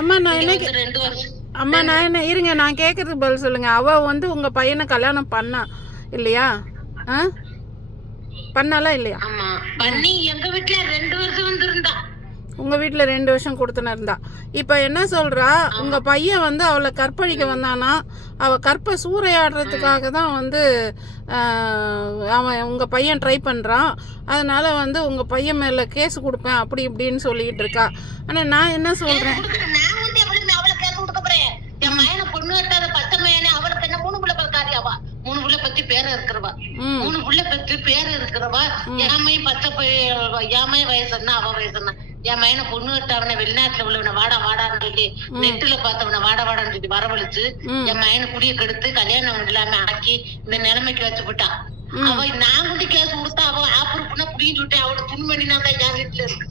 அம்மா நான் என்ன 2 வருஷம் அம்மா நான் என்ன இருங்க, நான் கேட்கறதுக்கு பதில் சொல்லுங்க. அவ வந்து உங்க பையனை கல்யாணம் பண்ணா இல்லையா? பண்ணாலா இல்லையா? ஆமா பண்ணி எங்க வீட்டுல 2 வருஷம் வந்திருந்தா. உங்க வீட்டுல 2 வருஷம் கொடுத்துன்னு இருந்தா. இப்ப என்ன சொல்றா, உங்க பையன் வந்து அவளை கற்பழிக்க வந்தானா, அவ கற்பை சூறையாடுறதுக்காக தான் வந்து அவன் உங்க பையன் ட்ரை பண்றான், அதனால வந்து உங்க பையன் மேல கேஸ் கொடுப்பேன் அப்படி இப்படின்னு சொல்லிட்டு இருக்கா. ஆனா நான் என்ன சொல்றேன், என் மயனை பொண்ணு வெட்டாத பச்சை மயனே அவளுக்கு என்ன 3 புள்ள பக்காரியாவா, 3 புள்ள பத்தி பேர இருக்கிறவா, 3 புள்ள பத்தி பேர இருக்கிறவா. என் மயன் என் மயன் வயசுன்னா அவ வயசுன்னா, என் மயனை பொண்ணு வெட்டாவன வெளிநாட்டுல உள்ளவன வாடா வாடான்னு சொல்லி நெட்டுல பார்த்தவன வாடா வாடான்னு சொல்லி வரவழைச்சு என் மயனை குடிய கெடுத்து கல்யாணம் இல்லாம ஆக்கி இந்த நிலைமைக்கு வச்சு விட்டான். அவ நான் கூட கேஸ் கொடுத்தா அவ ஆப்பர் பண்ண குடின்னு விட்டேன். அவளோட துணிமணினா தான் என் வீட்டுல இருக்கு.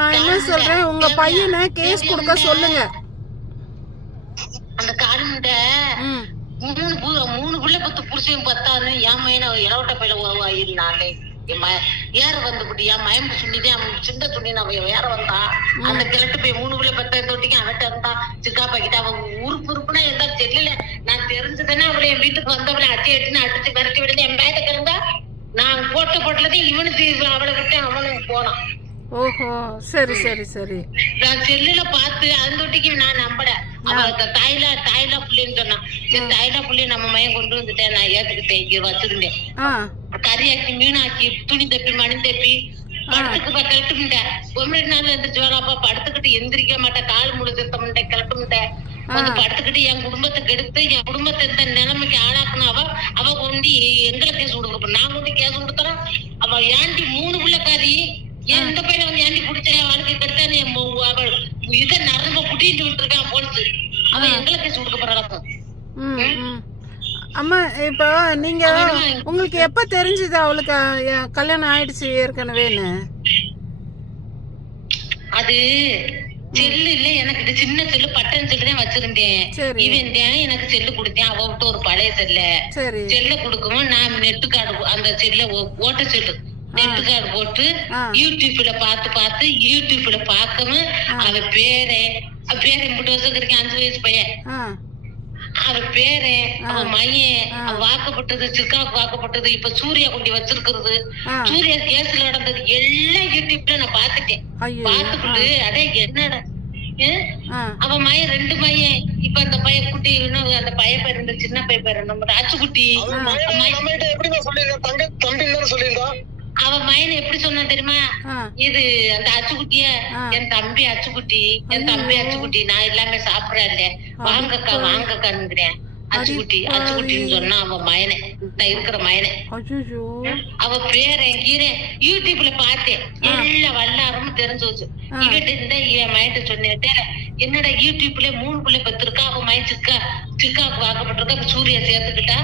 நான் என்ன சொல்றேன், உங்க பையனை கேஸ் கொடுக்க சொல்லுங்க. அந்த காலமுண்ட 3 புள்ள பத்து புருஷன் பத்தாது. என் மயனை இளவட்ட பையில இருந்தாலே ஏற வந்து குட்டி என் மயம் சொல்லிதான் அவன் சின்ன துணி அவன் வேற வந்தா. அந்த கிழட்டு போய் 3 புள்ள 10 தொட்டிக்கு அவட்ட இருந்தா சிக்கா பாக்கிட்ட அவன் உறுப்பு உறுப்புனா எந்த செல்லுல நான் தெரிஞ்சுதானே அவளை என் வீட்டுக்கு வந்தவளை அடிச்சுன்னு அடிச்சு விரட்டி விடுது. என் பயத்தை கிடந்தா நான் போட்டதே இவனுக்கு அவளை விட்டு அவனுக்கு போனான். ஓஹோ சரி சரி சரி. நான் செல்லுல பார்த்து அந்த தொட்டிக்கு நான் நம்பல. அவ தாய்லா புள்ளின்னு சொன்னான். சரி தாய்லா புள்ளி நம்ம மையம் கொண்டு வந்துட்டேன், நான் ஏத்துக்கிட்டேன் வச்சிருந்தேன். கறியாக்கி மீனாக்கி துணி தப்பி மணி தப்பி படுத்துக்கு கிளட்டுட்டேன். 1 நாள் எந்திரிச்சு வேலாப்பா படுத்துக்கிட்டு எந்திரிக்க மாட்டேன், கால் முழு திருத்தமுட்டேன் கிளட்டுட்டேன். வந்து படுத்துக்கிட்டு என் குடும்பத்தை கெடுத்து என் குடும்பத்தை இந்த நிலைமைக்கு ஆளாக்குன அவ கொண்டு எங்களை கேஸ் கொடுக்க. நான் கொண்டு கேஸ் கொடுத்தா அவ ஏண்டி 3 பிள்ளைக்காரி ஏன் இந்த பையனை வந்து ஏண்டி பிடிச்ச வாழ்க்கை கெடுத்தா அவள் இதை நரம்ப குட்டிட்டு விட்டுருக்கான் போலீஸ். அவ எங்களை கேஸ் கொடுக்க போறாங்க. அம்மா இப்போ நீங்க உங்களுக்கு எப்ப தெரிஞ்சது அவளுக்கு கல்யாணம் ஆயிடுச்சு ஏற்கனவேன்னு? அது செல்லு இல்ல எனக்கு சின்ன செல்லு பட்டன் செல்லு தான் வச்சிருந்தேன். இவன் எனக்கு செல்லு கொடுத்தேன். அவகிட்ட ஒரு பழைய செல்ல கொடுக்கவும் நான் நெட்டு கார்டு அந்த செல்ல ஓட்ட செல்லு நெட்டு கார்டு போட்டு யூடியூப்ல பார்த்து யூடியூப்ல பார்க்கவும் அவ பேரை 3 வருஷம் இருக்கேன் 5 வயசு பையன். அவ பேரு அவ மையன் வாக்கப்பட்டது சிக்காவுக்கு வாக்கப்பட்டது இப்ப சூர்யா கொண்டு வச்சிருக்கிறது சூர்யா கேஸ்ல நடந்தது எல்லாம் யூடியூப்ல நான் பாத்துட்டேன். பாத்துக்கிட்டு அடே என்னடா அவ மையன் 2 மையன் இப்ப அந்த பையன் குட்டி இன்னும் அந்த பையன் பேர் இந்த சின்ன பையன் பேரு நம்ம அச்சுக்குட்டி. அவ மயனை எப்படி சொன்னா தெரியுமா, இது அந்த அச்சுக்குட்டிய என் தம்பி அச்சுக்குட்டி நான் எல்லாமே சாப்பிடல வாங்கக்கான்னுங்கிறேன். அச்சுக்குட்டின்னு சொன்னா அவன் மயனை இருக்கிற மயனை அவ பேரன் கீரை யூடியூப்ல பார்த்தேன். எல்லா வல்லாரமும் தெரிஞ்சு வச்சு இவட்ட இருந்தா இவன் மயன்ட்ட சொன்னேன், என்னடா யூடியூப்ல 3 பிள்ளை பத்திருக்கா அவன் மயன் சிக்காவுக்கு வாக்கப்பட்டிருக்கா சூர்யா சேர்த்துக்கிட்டா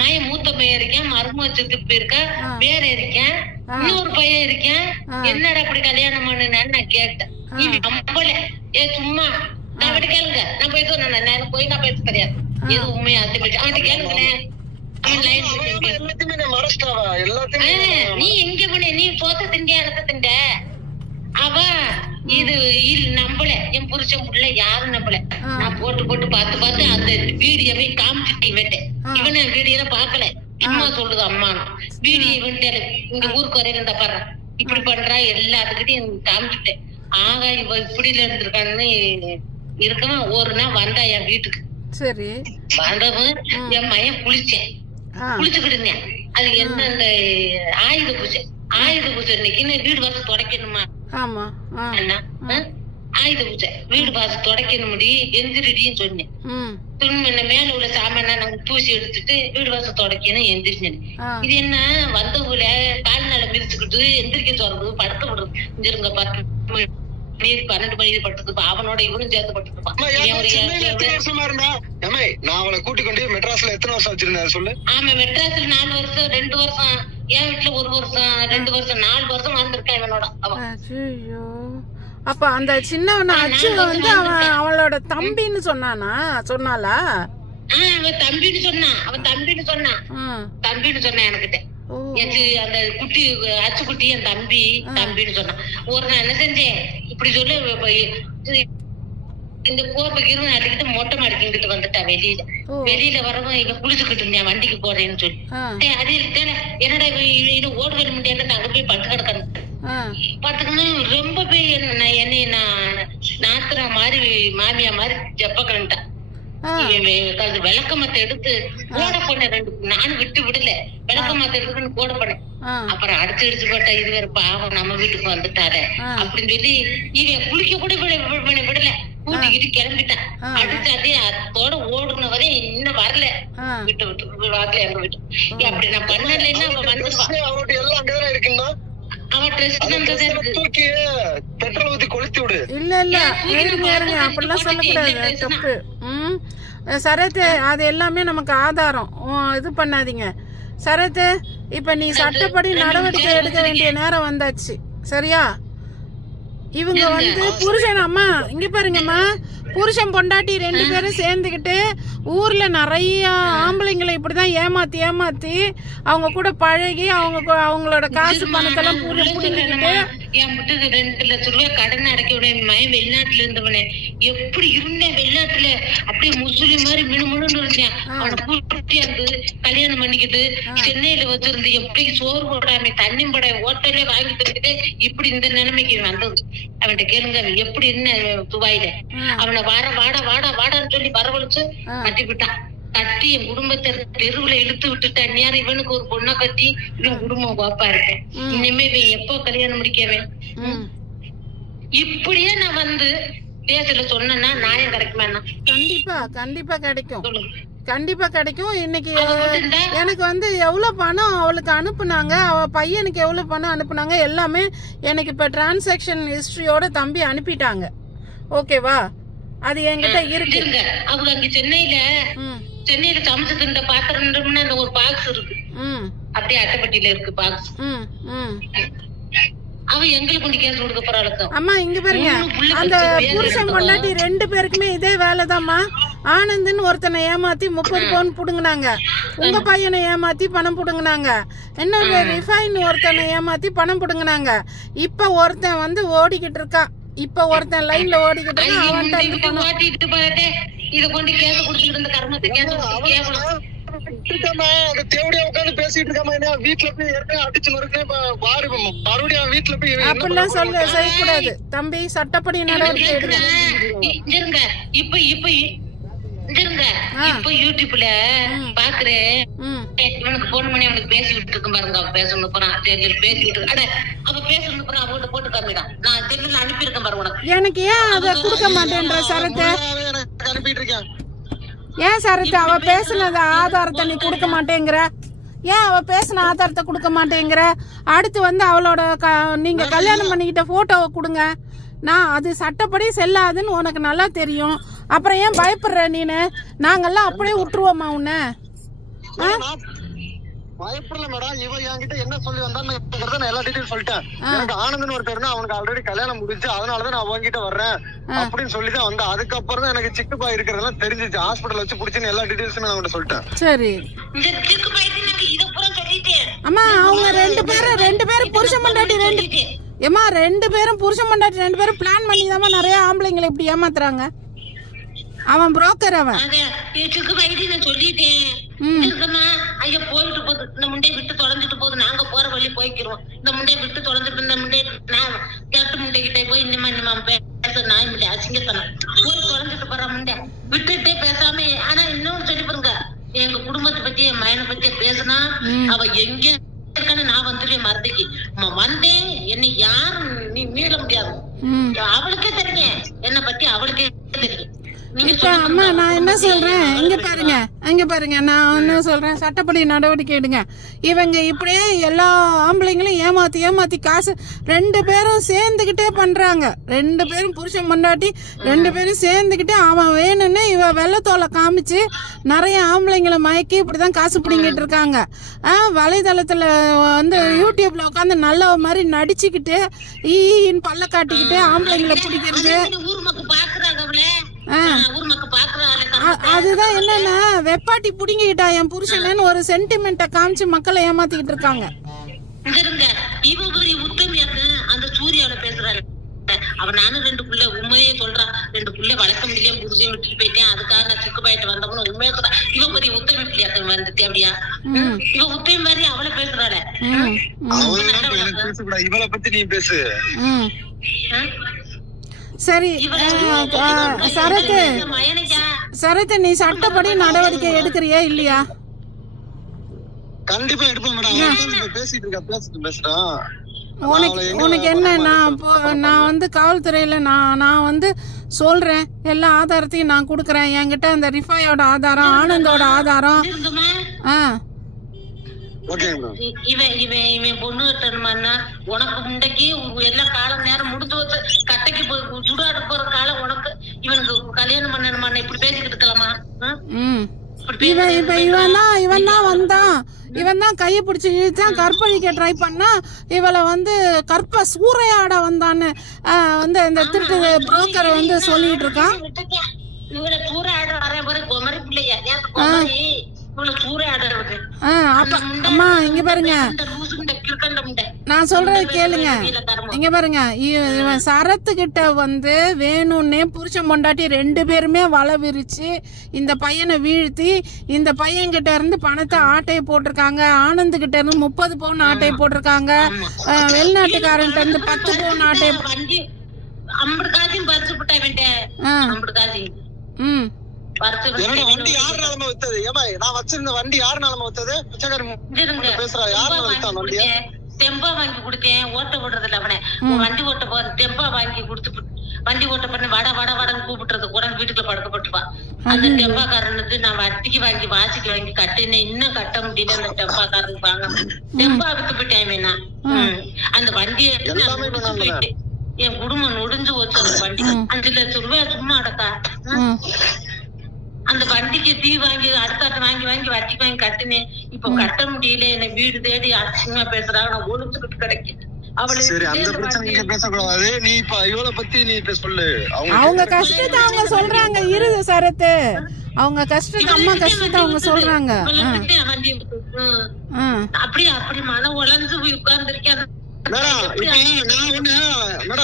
மயன் மூத்த பையன் இருக்கேன் மருமக செத்து போயிருக்கா வேற இருக்கேன் இன்னொரு பையன் இருக்கேன் என்னடா அப்படி கல்யாணம் பண்ணுன்னு நான் கேட்டேன். நம்பல சும்மா நான் அப்படி கேளுங்க நான் போய் சொன்னேன் நான் போய் நான் பேச தெரியாது எது உண்மையா அவன்கிட்ட கேளுங்களேன். நீ எங்க போன நீ போத்த திண்டியா அழுத்த திண்ட அவ இது நம்பல என் புருஷன் புள்ள யாரும் நம்பல. நான் போட்டு பார்த்து அந்த வீடியோவை காமிச்சிட்டு விட்டேன். இவன வீடியோ பாக்கல சும்மா சொல்லுது அம்மா வீடியோ விட்டேன் இங்க ஊருக்கு வரையில இருந்தா பாரு இப்படி பண்றா எல்லாத்துக்கிட்டையும் காமிச்சுட்டேன். ஆக இவ இப்படில இருந்திருக்கான்னு இருக்கவன் ஒரு நாள் வந்தா என் வீட்டுக்கு. சரி வந்தவன் என் மையன் குளிச்சுக்கிட்டு இருந்தேன். அது என்ன அந்த ஆயுத பூஜை இன்னைக்கு வீடு வாசல் துடைக்கணுமா ஆயுத பூஜை வீடு வாசல் துடைக்கணும்டி எந்திரிடின்னு சொன்னேன். துணிமணி மேல உள்ள சாமான நாங்க தூசி எடுத்துட்டு வீடு வாசல் துடைக்கணும் எந்திரிச்சேன். இது என்ன வந்தவங்கள கால்நாள மிதிச்சுக்கிட்டு எந்திரிக்க சொல்றது படுக்க விடுறது இங்கிருங்க 12 மணி படுத்து அவனோட இவனும் சேர்ந்து படுத்துப்பான். நான் அவளை கூட்டிக் கொண்டு மெட்ராஸ்ல எத்தனை வருஷம் வச்சிருந்தேன் சொல்லு? ஆமா மெட்ராஸ்ல 4 வருஷம் 2 வருஷம் என் வீட்டுல 1 வருஷம் 2 வருஷம் 4 வருஷம் வந்திருக்கேன் இவனோட. அப்ப அந்த சின்னவன அச்சு வந்து அவளோட தம்பின்னு சொன்னாளா? அவன் தம்பின்னு சொன்னான் எனக்கிட்ட. ஓ. அந்த குட்டி அச்சுக்குட்டி என் தம்பின்னு சொன்னான். ஒரு நான் என்ன செஞ்சேன், இப்படி சொல்லி இந்த கோப்பைக்கு அடிக்கிட்டு மொட்டை மாடிக்கு இங்கிட்டு வந்துட்டா. வெளியில வரவும் இங்க குளிச்சுக்கிட்டு இருந்தேன் வண்டிக்கு போறேன்னு சொல்லி. அது என்னடா இது ஓடுவேல் முடியாது, அங்க போய் பட்டு கிடக்கணும். பாத்துக்கணும் ரொம்ப பேர் என்னை நான் நாத்துற மாதிரி மாமியா மாதிரி ஜப்ப கலந்துட்டான். விளக்க மத்த எடுத்து போட பண்ண நானும் விட்டு விடல. விளக்க மத்த எடுத்து போட பண்ணேன். அப்புறம் அடிச்சு போட்டா இது வேற பாவம் நம்ம வீட்டுக்கு வந்துட்டாரு அப்படின்னு சொல்லி இவன் குளிக்க கூட விடல. கூட்டிக்கிட்டு கிளம்பிட்டான். அடிச்சு அதே அதோட ஓடுன வரை இன்னும் வரல. விட்டு வரல எங்க வீட்டு. அப்படி நான் பண்ணலன்னா அவன் வந்துருவான். அவன் ட்ரெஸ் பெட்ரோல் ஊத்தி கொளுத்தி விடு. இல்ல அப்படிலாம் சொல்லக்கூடாது, தப்பு. சரத்து, அது எல்லாமே நமக்கு ஆதாரம். இது பண்ணாதீங்க சரத்து. இப்ப நீ சட்டப்படி நடவடிக்கை எடுக்க வேண்டிய நேரம் வந்தாச்சு, சரியா? இவங்க வந்து புருஷன், அம்மா இங்க பாருங்கம்மா, புருஷன் பொண்டாட்டி 2 பேரும் சேர்ந்துக்கிட்டு ஊர்ல நிறைய ஆம்பளைங்களை இப்படிதான் ஏமாத்தி அவங்க கூட பழகி அவங்களோட காசு பணத்தெல்லாம் புடிங்கிட்டு என் வீட்டுக்கு 2 லட்சம் ரூபாய் கடன் அடைக்க விட மயம் வெளிநாட்டுல இருந்தவனே எப்படி இருந்தேன். வெளிநாட்டுல அப்படியே முஸ்லிம் மாதிரி மினுமுன்னு இருந்தேன். அவனை கூட்டி வந்து கல்யாணம் பண்ணிக்கிட்டு சென்னையில வச்சிருந்து எப்படி சோறு போடாம தண்ணி போட ஹோட்டலே வாங்கி தந்துட்டு இப்படி இந்த நிலைமைக்கு வந்தது. அவன்கிட்ட கேளுங்க எப்படி இருந்தேன் துபாயில. அவனை வாடான்னு சொல்லி வரவழைச்சு கட்டிவிட்டான். கட்டி என் குடும்பத்தை தெருவுல இழுத்து விட்டுட்டான். நேரம் இவனுக்கு ஒரு பொண்ணை கட்டி இவன் குடும்பம் பாப்பா இருக்கேன். இனிமே இவன் எப்போ கல்யாணம் முடிக்கவேன். இப்படியே நான் வந்து தேசத்துல சொன்னா நியாயம் கிடைக்குமா? கண்டிப்பா கிடைக்கும். இன்னைக்கு எனக்கு வந்து எவ்வளவு பணம் அவளுக்கு அனுப்புனாங்க, அவ பையனுக்கு எவ்வளவு பணம் அனுப்புனாங்க எல்லாமே எனக்கு இப்ப டிரான்சாக்சன் ஹிஸ்டரியோட தம்பி அனுப்பிட்டாங்க. ஓகேவா? அது என்கிட்ட இருக்கு. அவங்க அங்க சென்னையில சமைச்சு தின்ற பாத்திரம் அந்த ஒரு பாக்ஸ் இருக்கு. அப்படியே அட்டைப்பட்டியில இருக்கு பாக்ஸ். அவன் எங்களுக்கு கொண்டு கேஸ் கொடுக்க போறாளுக்கு. அம்மா இங்க பாருங்க, அந்த புருஷன் பொண்டாட்டி 2 பேருக்குமே இதே வேலைதாம்மா. ஆனந்த்னு ஒருத்தனை ஏமாத்தி 30 பவுன் புடுங்கினாங்க. உங்க பையனை ஏமாத்தி பணம் புடுங்கினாங்க. இன்னொரு ரிஃபைன் ஒருத்தனை ஏமாத்தி பணம் புடுங்கினாங்க. இப்ப ஒருத்தன் வந்து ஓடிக்கிட்டு இருக்கான். இப்ப ஒருத்தன் லைன்ல ஓடிக்கிட்டு இருக்கான். அவன்கிட்ட ஓட்டிட்டு போயிட்டு இத கொண்டு கேஸ் குடுத்துட்டு இருந்த கர்மத்தை கேஸ் கேவலம் அப்படிலாம் செய்யக்கூடாது தம்பி. சட்டப்படி நடவடிக்கை எடுங்க. இப்ப யூடியூப்ல பாக்குறேன். இவனுக்கு போன் பண்ணி அவனுக்கு பேசிக்கிட்டு இருக்கும் பாருங்க. அவ பேசணும் போறான் பேசிக்கிட்டு அவ பேசணும் போறான். அவங்ககிட்ட போட்டு காமிடான். நான் தெரியல அனுப்பியிருக்கேன் பாருங்க உனக்கு. எனக்கு ஏன் அதை கொடுக்க மாட்டேன்ற சரத்தை அனுப்பிட்டு இருக்கேன். ஏன் சரத்து அவ பேசுனது ஆதாரத்தை நீ கொடுக்க மாட்டேங்கிற? ஏன் அவ பேசின ஆதாரத்தை கொடுக்க மாட்டேங்கிற? அடுத்து வந்து அவளோட நீங்க கல்யாணம் பண்ணிக்கிட்ட போட்டோவை கொடுங்க. நான் அது சட்டப்படி செல்லாதுன்னு உனக்கு நல்லா தெரியும். அப்புறம் ஏன் பயப்படுற நீனு? நாங்கெல்லாம் அப்படியே விட்டுருவோமா உன்னை? பயப்படல மேடம். இவன் என்கிட்ட என்ன சொல்லி வந்தான்னு நான் எல்லா டீட்டெயில் சொல்லிட்டேன். எனக்கு ஆனந்த்னு ஒரு பேருனா அவனுக்கு ஆல்ரெடி கல்யாணம் முடிஞ்சு, அதனாலதான் நான் அவன்கிட்ட வர்றேன் அப்படின்னு சொல்லிதான் வந்தேன். அதுக்கப்புறம் தான் எனக்கு சிக்குப்பா இருக்கிறதெல்லாம் தெரிஞ்சிச்சு. ஹாஸ்பிட்டல் வச்சு புடிச்சுன்னு எல்லா டீட்டெயில்ஸுமே நான் சொல்லிட்டேன். சரி அம்மா, அவங்க 2 பேரும் புருஷன் பொண்டாட்டி 2 பேரும் புருஷன் பொண்டாட்டி 2 பேரும் பிளான் பண்ணிதாம்மா நிறைய ஆம்பளைங்களை இப்படி ஏமாத்துறாங்க. அவன் புரோக்கர். அவன் சொல்லிட்டேன். ஐயா போயிட்டு போகுது, இந்த முண்டையை விட்டு தொலைஞ்சிட்டு போகுது, நாங்க போற வழி போய்க்கிறோம். இந்த முண்டையை விட்டு தொலைஞ்சிட்டு இந்த முண்டைய நான் கேட்டு முண்டை கிட்டே போய் இன்னமா பேச நாய் முண்டை அசிங்கத்தனம் போய் தொலைஞ்சிட்டு போற முண்டை விட்டுட்டே பேசாம. ஆனா இன்னொன்னு சொல்லி பாருங்க, எங்க குடும்பத்தை பத்தி என் மயனை பத்தி பேசினா அவ எங்க இருக்கான்னு நான் வந்துடுவேன் மருந்துக்கு. வந்தேன் என்னை யாரும் நீ மீள முடியாது. அவளுக்கே தெரியும் என்னை பத்தி, அவளுக்கே தெரியும். இப்ப அம்மா நான் என்ன சொல்றேன், இங்க பாருங்க நான் என்ன சொல்றேன், சட்டப்படி நடவடிக்கை எடுங்க. இவங்க இப்படியே எல்லா ஆம்பளைங்களும் ஏமாத்தி காசு 2 பேரும் சேர்ந்துகிட்டே பண்றாங்க. 2 பேரும் புருஷன் பொண்டாட்டி 2 பேரும் சேர்ந்துகிட்டே அவன் வேணும்னு இவ வெள்ளத்தோலை காமிச்சு நிறைய ஆம்பளைங்களை மயக்கி இப்படிதான் காசு பிடிங்கிட்டு இருக்காங்க. வலைதளத்துல வந்து யூடியூப்ல உட்காந்து நல்ல மாதிரி நடிச்சுக்கிட்டு ஈன்னு பல்ல காட்டிக்கிட்டு ஆம்பளைங்களை பிடிக்கிறது. ஊர் மக்கள் பாக்குறாங்க. அதுதான் என்னன்னா வெப்பாட்டி புடுங்கிட்டா என் புருஷனு ஒரு சென்டிமெண்ட்டை காமிச்சு மக்களை ஏமாத்திக்கிட்டு இருக்காங்க. இவ ஒரு உத்தமியாக்கு அந்த சூர்யாவோட பேசுறாரு. அவன் நானும் 2 புள்ள உண்மையே சொல்றான். 2 புள்ள வளர்க்க முடியல, புருஷன் விட்டுட்டு போயிட்டேன், அதுக்காக நான் சிக்கு பாயிட்டு வந்தவனு உண்மையே சொல்றான். இவன் பெரிய உத்தமி பிள்ளையாக்க வந்துட்டு அப்படியா? இவ உத்தமி மாதிரி அவளை பேசுறாள. இவளை பத்தி நீ பேசு. சரி சரத்து நீ சட்டப்படி நடவடிக்கை எடுக்கிறியா இல்லையா? கண்டிப்பா எடுப்பேன் மேடம். பேசிட்டு இருக்கா பேசுறான். உனக்கு என்ன, நான் வந்து காவல்துறையில நான் வந்து சொல்றேன், எல்லா ஆதாரத்தையும் நான் கொடுக்கறேன். என்கிட்ட அந்த ரிஃபாயோட ஆதாரம், ஆனந்தோட ஆதாரம். இவன் பொண்ணு கட்டணுமான்னா உனக்கு முண்டைக்கு எல்லா காலம் நேரம் முடிஞ்சு வச்சு கட்டைக்கு சுடாடு போற காலம் உனக்கு இவனுக்கு கல்யாணம் பண்ணணுமான்னா இப்படி பேசிக்கிட்டு இருக்கலாமா? இவன் தான் வந்தான், இவன் தான் கையை பிடிச்சி இழுத்தான், கற்பழிக்க ட்ரை பண்ணா, இவளை வந்து கற்ப சூறையாட வந்தான்னு வந்து இந்த திருட்டு புரோக்கர் வந்து சொல்லிட்டு இருக்கான். இவளை சூறையாட வர பாரு குமரி பிள்ளையா அம்மா இங்க பாருங்க, நான் சொல்றது கேளுங்க. இங்க பாருங்க, இவன் சரத்து கிட்ட வந்து வேணும்னே புருஷன் பொண்டாட்டி 2 பேருமே வலை விரிச்சு இந்த பையனை வீழ்த்தி இந்த பையன் கிட்ட இருந்து பணத்தை ஆட்டையை போட்டிருக்காங்க. ஆனந்த் கிட்ட இருந்து 30 பவுன் ஆட்டையை போட்டிருக்காங்க. வெளிநாட்டுக்காரன் இருந்து 10 பவுன் ஆட்டையை. 50 காசும் பறிச்சு போட்டா வேண்டிய 50 காசு. வண்டி யாரு நிலம வித்தது? ஏமா நான் வச்சிருந்த வண்டி யாரு நிலம வித்தது? பேசுறா யாரு வித்தான் வண்டிய? டெம்பா வாங்கி கொடுத்தேன், ஓட்ட போடுறது இல்ல அவனை. வண்டி ஓட்ட போற டெம்பா வாங்கி கொடுத்து வண்டி ஓட்ட பண்ணி வடன்னு கூப்பிட்டுறது கூட வீட்டுக்குள்ள படுக்கப்பட்டுப்பா. அந்த டெம்பாக்காரனுக்கு நான் வட்டிக்கு வாங்கி வாசிக்கு வாங்கி கட்டினேன், இன்னும் கட்ட முடியல. அந்த டெம்பாக்காரனுக்கு வாங்க டெம்பா வித்து போயிட்டேன் வேணா. அந்த வண்டியை போயிட்டு என் குடும்பம் நொடிஞ்சு போச்சு. அந்த வண்டி 5 லட்சம் ரூபாய் சும்மா அடக்கா. அந்த வண்டிக்கு தீ வாங்கி அடுத்தாட்ட வாங்கி வட்டிக்கு வாங்கி கட்டினேன். இப்ப கட்ட முடியல, என்ன வீடு தேடி அசிங்கமா பேசுறாங்க. நான் ஒழுச்சுக்கிட்டு கிடைக்கும். அவங்க கஷ்டத்தை அவங்க சொல்றாங்க. இருது சரத்து, அவங்க கஷ்டத்தை அம்மா கஷ்டத்தை அவங்க சொல்றாங்க. அப்படி மன உழைஞ்சு போய் உட்கார்ந்துருக்கேன்.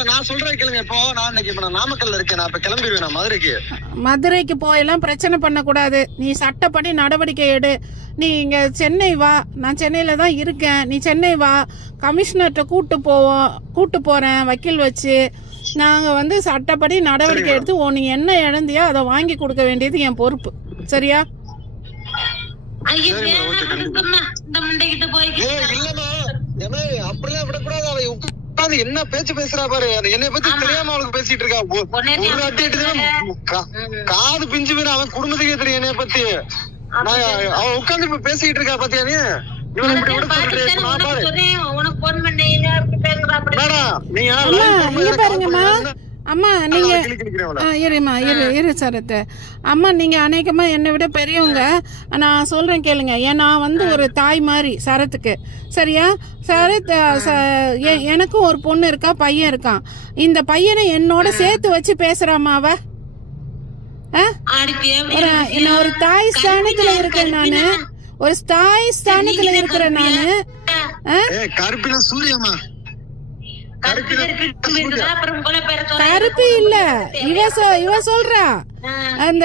நான் சொல்றேன் கேளுங்க. இப்போ நான் இன்னைக்கு நாமக்கல்ல இருக்கேன். நான் இப்ப கிளம்பிடுவேன் மதுரைக்கு. மதுரைக்கு போயெல்லாம் பிரச்சனை பண்ண கூடாது. நீ சட்டப்படி நடவடிக்கை எடு. நீ இங்க சென்னை வா, நான் சென்னையில தான் இருக்கேன். நீ சென்னை வா, கமிஷனர்கிட்ட கூட்டு போறேன் வக்கீல் வச்சு. நாங்க வந்து சட்டப்படி நடவடிக்கை எடுத்து நீ என்ன இழந்தியோ அதை வாங்கி கொடுக்க வேண்டியது என் பொறுப்பு. சரியா? அப்படிலாம் விடக்கூடாது. அவ உட்காந்து என்ன பேச்சு பேசுறா பாரு. என்னை பத்தி தெரியாம அவளுக்கு பேசிட்டு இருக்கா. காது பிஞ்சு பேரு அவன் குடும்பத்துக்கே தெரியும் என்னைய பத்தி. அவ உட்காந்து இப்ப பேசிட்டு இருக்கா பாத்தியா நீ? அம்மா நீங்க இரு சரத்து. அம்மா நீங்க அநேகமா என்னை விட பெரியவங்க. நான் சொல்றேன் கேளுங்க. நான் வந்து ஒரு தாய் மாதிரி சரத்துக்கு. சரியா? சரத் எனக்கும் ஒரு பொண்ணு இருக்கா, பையன் இருக்கான். இந்த பையனை என்னோட சேர்த்து வச்சு பேசுறாமா அவ? என்ன ஒரு தாய் ஸ்தானத்துல இருக்கேன் நானு. ஒரு தாய் ஸ்தானத்துல இருக்கிறேன் நானு. கருப்பு இல்ல, இவ சொல்றா. அந்த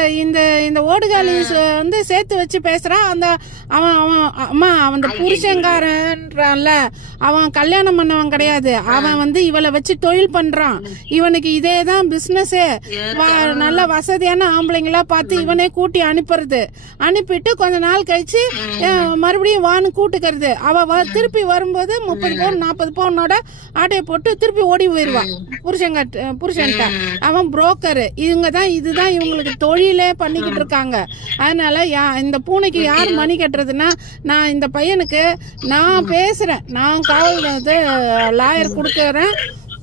இந்த ஓடுகாலி வந்து சேர்த்து வச்சு பேசுறான். அந்த அவன் புருஷங்காரன்றான்ல, அவன் கல்யாணம் பண்ணவன் கிடையாது. அவன் வந்து இவளை வச்சு தொழில் பண்றான். இவனுக்கு இதேதான் பிசினஸே. நல்ல வசதியான ஆம்பளைங்களா பார்த்து இவனே கூட்டி அனுப்பிட்டு கொஞ்ச நாள் கழிச்சு மறுபடியும் வான்னு கூட்டுக்கிறது. அவ திருப்பி வரும்போது 30 பவுன் 40 பவுனோட ஆட்டையை போட்டு திருப்பி ஓடி போயிருவான் புருஷன்ட்ட. அவன் புரோக்கர். இதுதான் இவங்களுக்கு தொழிலே பண்ணிக்கிட்டு இருக்காங்க. அதனால இந்த பூனைக்கு யார் மணி கட்டுறதுன்னா, நான் இந்த பையனுக்கு நான் பேசுறேன். நான் காவல் லாயர் கொடுக்கறேன்.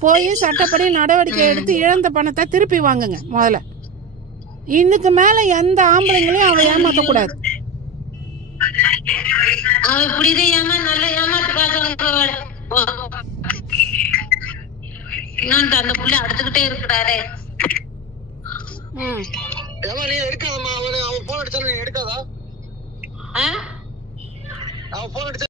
போய் சட்டப்படி நடவடிக்கை எடுத்து இழந்த பணத்தை திருப்பி வாங்குங்க முதல்ல. இதுக்கு மேல எந்த ஆம்பளைங்களையும் அவ ஏமாத்த கூடாது. அந்த புள்ள அடுத்துக்கிட்டே இருக்கிறாரே. ஏமா நீ எடுக்காதம்மா, அவன் போன் அடிச்சாலும் நீ எடுக்காதா? ஆ? அவன் போன் அடிச்சா